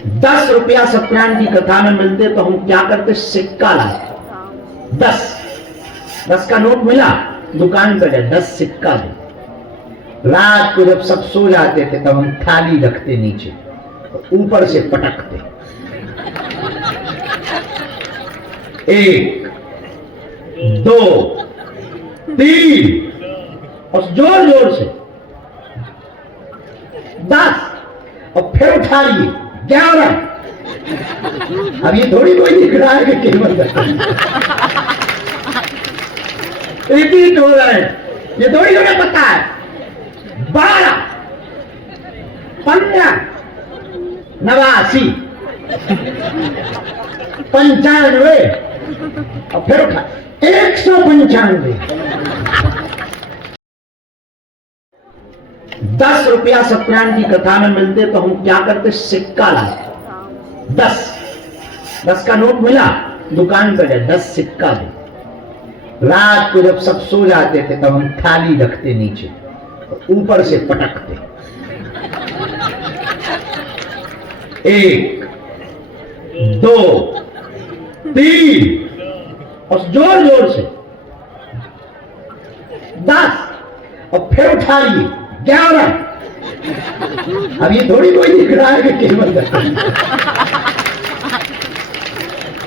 ₹10 सत्यनारायण की कथा में मिलते तो हम क्या करते, सिक्का लाते। 10 का नोट मिला, दुकान पे गए 10 सिक्का दे। रात को जब सब सो जाते थे तब हम थाली रखते नीचे, ऊपर से पटकते, 1 2 3 और जोर जोर से 10 और फिर उठा लिए 11। अब ये थोड़ी कोई दिख रहा है कि केवल रिपीट हो रहा है, ये थोड़ी तुम्हें पता है। 12 15 89 95 और फिर उठा 195। ₹10 सत्यनारायण की कथा में मिलते तो हम क्या करते, सिक्का लाते। 10 का नोट मिला, दुकान पे गए 10 सिक्का दे। रात को जब सब सो जाते थे तब हम थाली रखते नीचे, ऊपर से पटकते, 1 2 3 और जोर जोर से 10 और फिर उठा लिए 11। अब ये थोड़ी कोई दिख रहा है कि केवल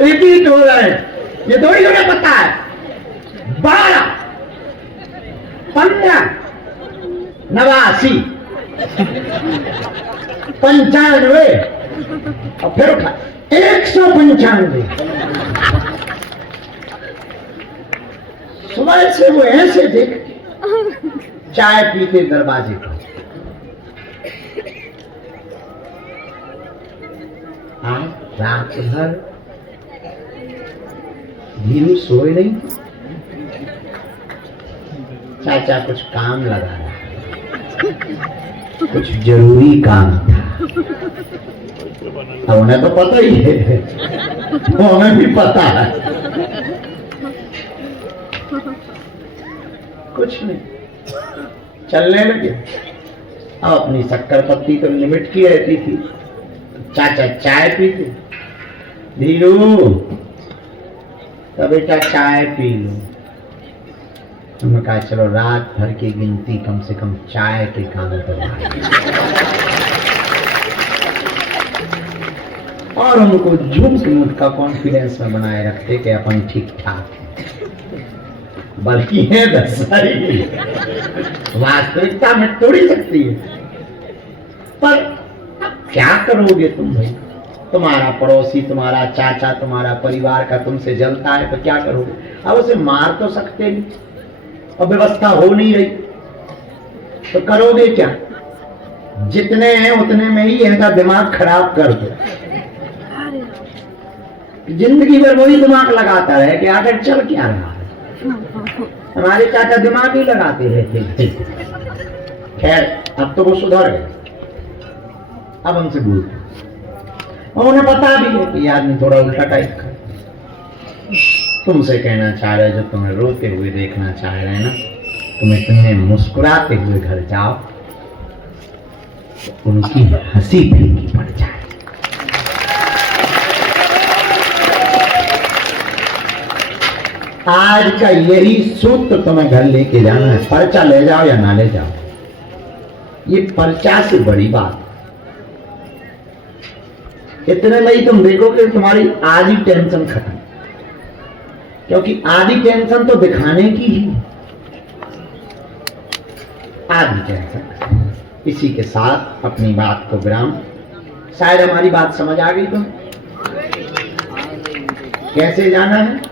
रिपीट हो रहा है, ये थोड़ी तुम्हें पता है। 12 15 89 95 और फिर उठा 195। सुबह से वो ऐसे देखते, चाय पीते दरवाजे पर, आज रात भर धीरू सोए नहीं। चाचा कुछ काम लगा रहा है, कुछ जरूरी काम था। अब उन्हें तो पता ही है, हमें भी पता है। कुछ नहीं, चलने लगे। अब अपनी शक्कर पत्ती तो लिमिट की रहती थी। चाचा चाय पीते, धीरू तो बेटा चाय पी लो। हमने कहा चलो रात भर की गिनती कम से कम चाय के काम पर और उनको झूठ मूठ का कॉन्फिडेंस में बनाए रखते कि अपन ठीक ठाक है, बल्कि है दसाई, वास्तविकता में तोड़ी सकती है। पर क्या करोगे तुम भाई, तुम्हारा पड़ोसी, तुम्हारा चाचा, तुम्हारा परिवार का तुमसे जलता है तो क्या करोगे। अब उसे मार तो सकते नहीं, और व्यवस्था हो नहीं रही तो करोगे क्या। जितने हैं उतने में ही ऐसा दिमाग खराब कर दो, जिंदगी भर वही दिमाग लगाता रहे कि आखिर चल क्या रहा है। हमारे चाचा दिमाग ही लगाते रहते। खैर अब तो वो सुधर गए, अब हमसे बोलते, और उन्हें पता भी है कि आदमी थोड़ा उल्टा टाइप का। तुमसे कहना चाह रहे, जो तुम्हें रोते हुए देखना चाह रहे हैं ना, तुम्हें तुम्हें मुस्कुराते हुए घर जाओ तो उनकी हंसी फीकी पड़ जाए। आज का यही सूत्र तुम्हें घर लेके जाना है। पर्चा ले जाओ या ना ले जाओ, ये पर्चा से बड़ी बात। इतने में ही तुम देखोगे तुम्हारी आधी टेंशन खत्म, क्योंकि आधी टेंशन तो दिखाने की ही, आधी टेंशन। इसी के साथ अपनी बात को विराम। शायद हमारी बात समझ आ गई तुम, कैसे जाना है।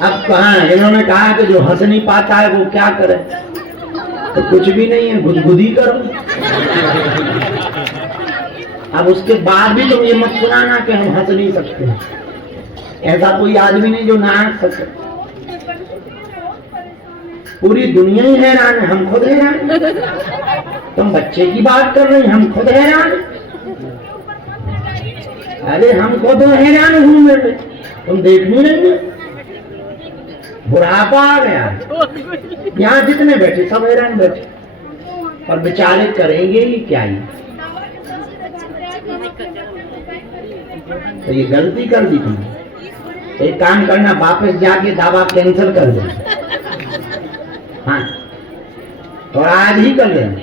अब कहा इन्होंने कहा कि जो हंस नहीं पाता है वो क्या करे, तो कुछ भी नहीं है, गुदगुदी करो। अब उसके बाद भी तुम ये मत सुनाना कि हम हंस नहीं सकते। ऐसा कोई आदमी नहीं जो ना हंस सके। पूरी दुनिया ही हैरान है, हम खुद हैरान। तुम बच्चे की बात कर रहे हैं, हम खुद हैरान। अरे हम खुद हैरान घूमे, तुम देख नहीं रहे। बुढ़ापा आ गया। यहाँ जितने बैठे सब हैरान बैठे, और बेचारे करेंगे ही क्या ही। तो ये गलती कर दी तुमने। एक काम करना, वापस जाके दावा कैंसिल कर दो। हाँ, और आज ही कर लेना।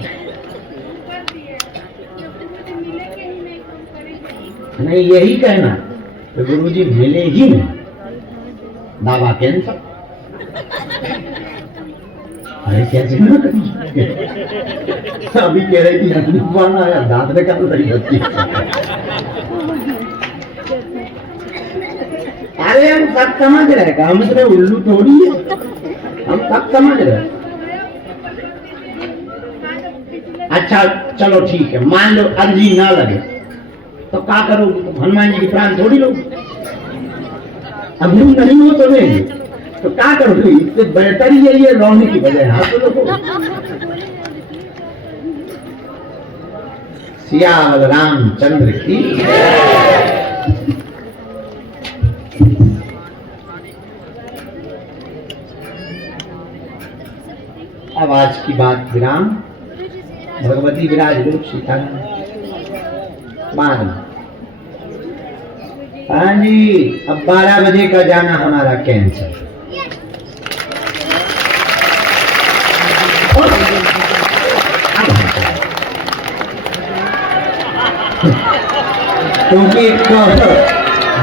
नहीं, यही कहना तो गुरुजी मिले ही नहीं, दावा कैंसिल। अरे कैसे ना करिए, अभी कह रहे कि अपनी पाना है, दांत ने कहा सही होती। अरे हम सब समझ रहे, हम इतने उल्लू थोड़ी है, हम सब समझ रहे। अच्छा चलो ठीक है, मान लो अर्जी ना लगे तो क्या करोगे तुम? हनुमान जी की प्राण थोड़ी लोगे। अभी नहीं हो तो नहीं, तो क्या करोगे? इससे बेहतर ही है ये रोने की बजाय हाथ लोगों। सियावल रामचंद्र की। अब आज की बात विराम। भगवती विराज रूप सीता बाद। हाँ जी, अब 12 बजे का जाना हमारा कैंसिल। क्योंकि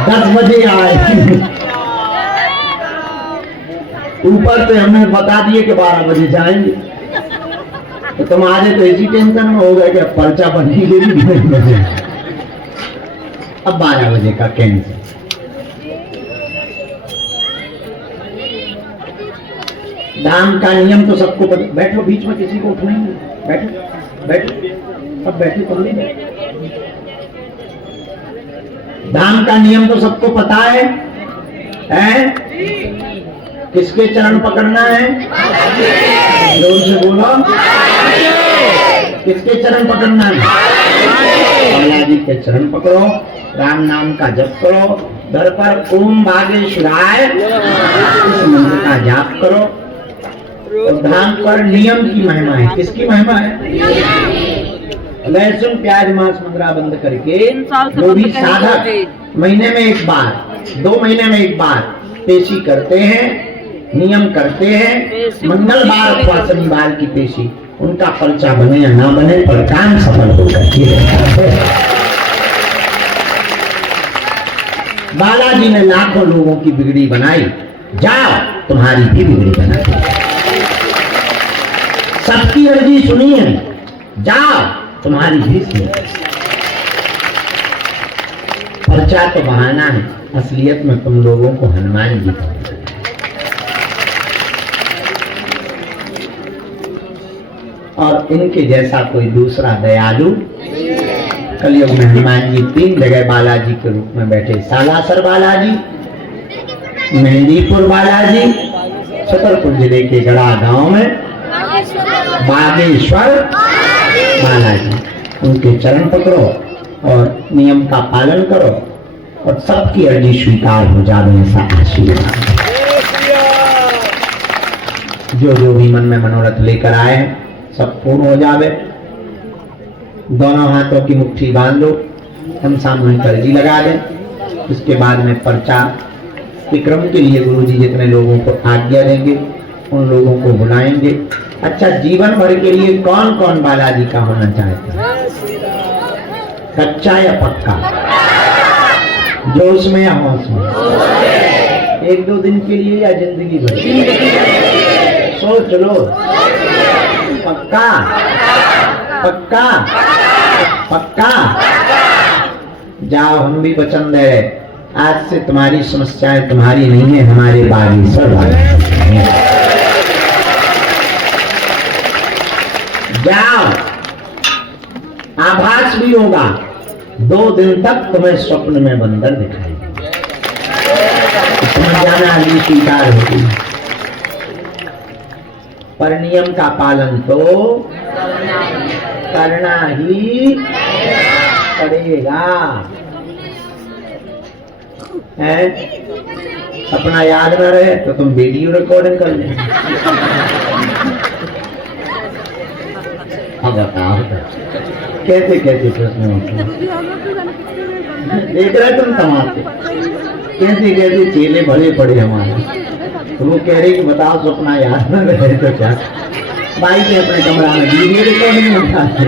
10 बजे आए, ऊपर से हमने बता दिए कि 12 बजे जाएंगे, तो तुम आज तो इसी टेंशन में हो गए कि पर्चा बनेगी नहीं बजे। अब 12 बजे का कैंसिल। दाम का नियम तो सबको पता। बैठो, बीच में किसी को उठना ही नहीं। बैठो बैठो, अब बैठे तुम नहीं बैठे। दाम का नियम तो सबको पता है? किसके चरण पकड़ना है? जोर से बोलो, किसके चरण पकड़ना है? बालाजी के चरण पकड़ो, राम नाम का जप करो, घर पर ओम बागेश्वराय इस मंत्र का जाप करो। और धाम पर नियम की महिमा है। किसकी महिमा है? लहसुन प्याज मांस मंगरा बंद करके जो भी साधक महीने में एक बार, 2 महीने में एक बार पेशी करते हैं, नियम करते हैं, मंगलवार अथवा शनिवार की पेशी, उनका पर्चा बने या ना बने, पर काम सफल होकर बालाजी ने लाखों लोगों की बिगड़ी बनाई, जाओ तुम्हारी भी बिगड़ी बनाई। सबकी अर्जी सुनी है, जाओ तुम्हारी भी सुनी। पर्चा तो बहाना है, असलियत में तुम लोगों को हनुमान जी और इनके जैसा कोई दूसरा दयालु कलयुग में। हनुमान जी 3 जगह बालाजी के रूप में बैठे। सालासर बालाजी, मेहंदीपुर बालाजी, छतरपुर जिले के गड़ा गांव में बागेश्वर बालाजी। उनके चरण पकड़ो और नियम का पालन करो और सबकी अर्जी स्वीकार हो जाए, ऐसा आशीर्वाद। जो भी मन में मनोरथ लेकर आए सब पूर्ण हो जावे। दोनों हाथों की मुट्ठी बांध लो, हम सामूहिक अर्जी लगा दें। उसके बाद में पर्चा के क्रम के लिए गुरुजी जितने लोगों को आज्ञा देंगे उन लोगों को बुलाएंगे। अच्छा, जीवन भर के लिए कौन कौन बालाजी का होना चाहता है? कच्चा या पक्का? जोश में या होश में? 1-2 दिन के लिए या जिंदगी भर? सोच लो। पक्का? पक्का? पक्का? जाओ, हम भी वचन दे रहे, आज से तुम्हारी समस्याएं तुम्हारी नहीं है, हमारे बागेश्वर वाले। जाओ, आभास भी होगा, 2 दिन तक तुम्हें स्वप्न में बंदर दिखाई तुम्हें जाना अभी स्वीकार होगी। पर नियम का पालन तो करना ही पड़ेगा। है अपना याद न रहे तो तुम वीडियो रिकॉर्डिंग कर ले। अब बताओ कैसे कैसे प्रश्न होते देख रहे तुम तमाशे, कैसे कैसे चेले भरे पड़े हमारे। वो कह रहे कि बताओ सपना याद न रहे तो क्या, भाई के अपने कमरा में वीडियो रिकॉर्डिंग में उठाते।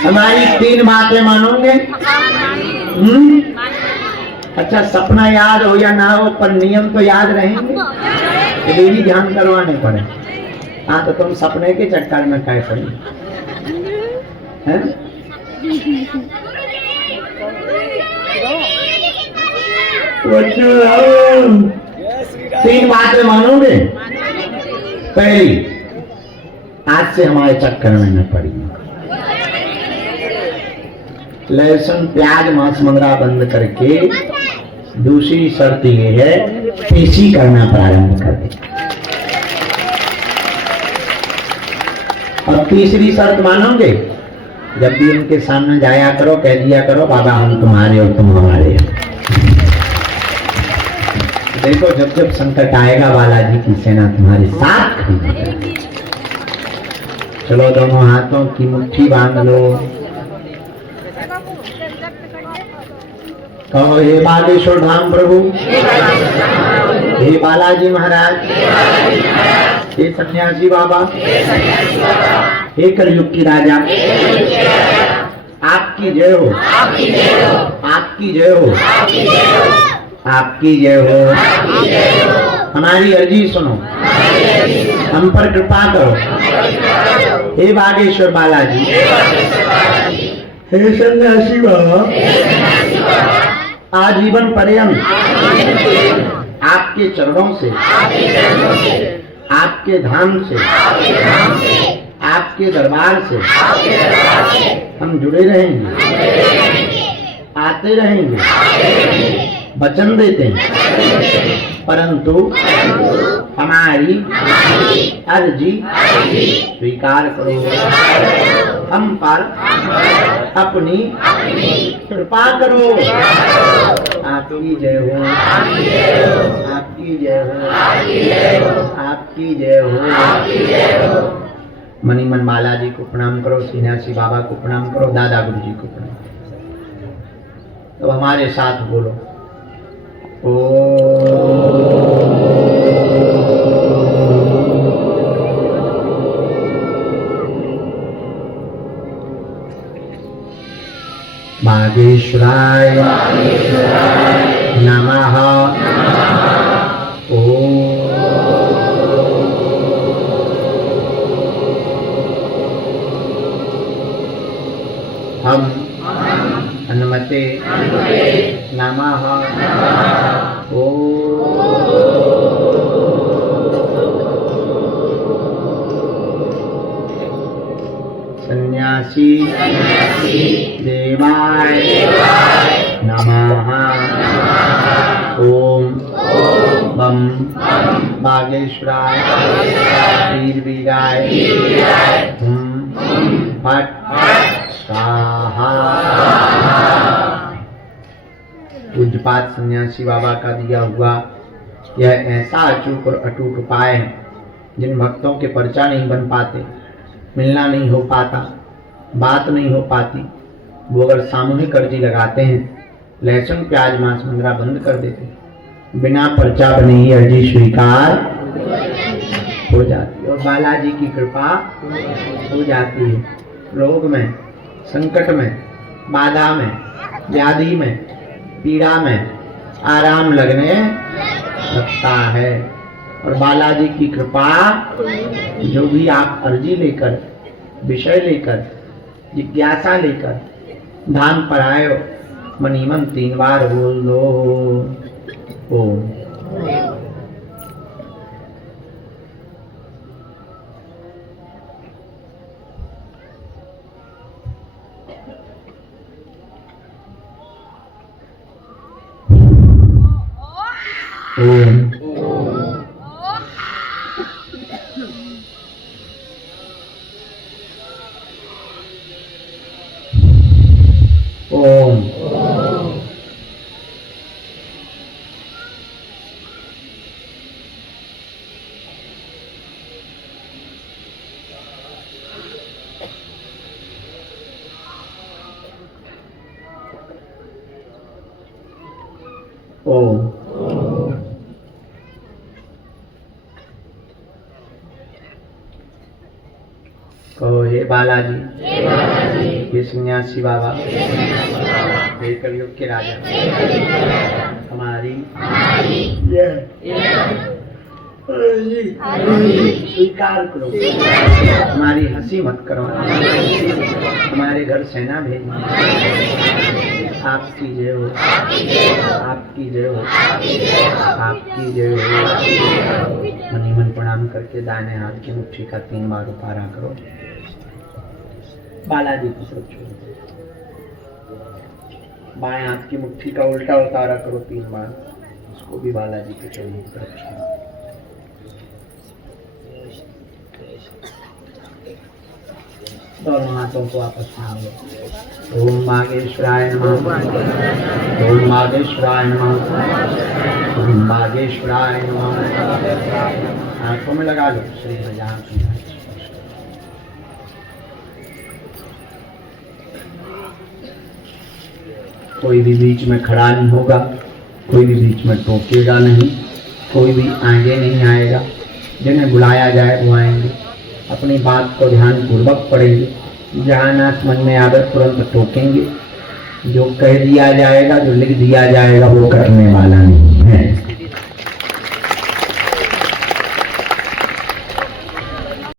हमारी 3 बातें मानोगे? अच्छा, सपना याद हो या ना हो पर नियम तो याद रहेंगे, तो भी ध्यान करवाने पड़े। हाँ तो तुम सपने के चक्कर में क्या पड़ी हैं? 3 बातें मानोगे? पहली, आज से हमारे चक्कर में न पड़ी। लहसुन प्याज मांस मंगरा बंद करके दूसरी शर्त ये है, पेशी करना प्रारंभ कर दे। और तीसरी शर्त मानोगे? जब भी उनके सामने जाया करो कह दिया करो बाबा हम तुम्हारे और तुम हमारे। देखो जब जब संकट आएगा बालाजी की सेना तुम्हारे साथ खड़ी है। चलो दोनों हाथों की मुट्ठी बांध लो, कहो हे बागेश्वर धाम प्रभु, हे बालाजी महाराज, हे सन्यासी बाबा, हे कलयुग की राजा, आपकी जय हो, आपकी जय हो, आपकी जय हो। हमारी अर्जी सुनो, हम पर कृपा करो, हे बागेश्वर बालाजी, हे सन्यासी बाबा, आजीवन पर्यंत आपके चरणों से, आपके धाम से, आपके दरबार से हम जुड़े रहेंगे, आते रहेंगे, वचन देते हैं, परंतु हमारी अर्जी स्वीकार करो, हम पर अपनी कृपा करो। आपकी जय हो, आपकी जय हो, आपकी जय हो। मनी मन बालाजी को प्रणाम करो, सन्यासी बाबा को प्रणाम करो, दादा गुरु जी को प्रणाम करो। तो हमारे साथ बोलो, बागेश्वराय नमः। हम हनुमते नमः। सन्यासी देवाय नमः। ओम बम बागेश्वराय वीरवीराय फट स्वाहा। पूज्यपाद सन्यासी बाबा का दिया हुआ यह ऐसा अचूक और अटूट उपाय है, जिन भक्तों के पर्चा नहीं बन पाते, मिलना नहीं हो पाता, बात नहीं हो पाती, वो अगर सामूहिक अर्जी लगाते हैं, लहसुन प्याज मांस मंगरा बंद कर देते, बिना पर्चा बने ही अर्जी स्वीकार हो जाती है और बालाजी की कृपा हो जाती है। रोग में, संकट में, बाधा में, व्याधि में, पीड़ा में आराम लगने लगता है। और बालाजी की कृपा, जो भी आप अर्जी लेकर, विषय लेकर, जिज्ञासा लेकर धाम पर आए हो, मनी मन 3 बार बोल दो ओम। ओम ओम। कहो हे बालाजी, हे सन्यासी बाबा, हे कलयुग के राजा, हमारी स्वीकार करो, हमारी हंसी मत करो, हमारे घर सेना भेजो, आपकी जय हो, आपकी जय हो, आपकी जय हो। मनी मन प्रणाम करके दाहिने हाथ की मुट्ठी का 3 बार उतारा करो। बालाजी की तरफ छोड़ो। बाएं हाथ की मुट्ठी का उल्टा उतारा करो 3 बार, उसको भी बालाजी के चरणों की तरफ छोड़ो। दोनों हाथों को आपस में लो। ओम मागेश्वराय नमः, ओम मागेश्वराय नमः, ओम मागेश्वराय नमः। आंखों में लगा लो श्री भजन। कोई भी बीच में खड़ा नहीं होगा, कोई भी बीच में टोकेगा नहीं, कोई भी आगे नहीं आएगा। जिन्हें बुलाया जाए वो आएंगे, अपनी बात को ध्यान पूर्वक पढ़ेंगे। जहाँ नाथ मन में आकर तुरंत टोकेंगे। जो कह दिया जाएगा, जो लिख दिया जाएगा वो करने वाला नहीं है।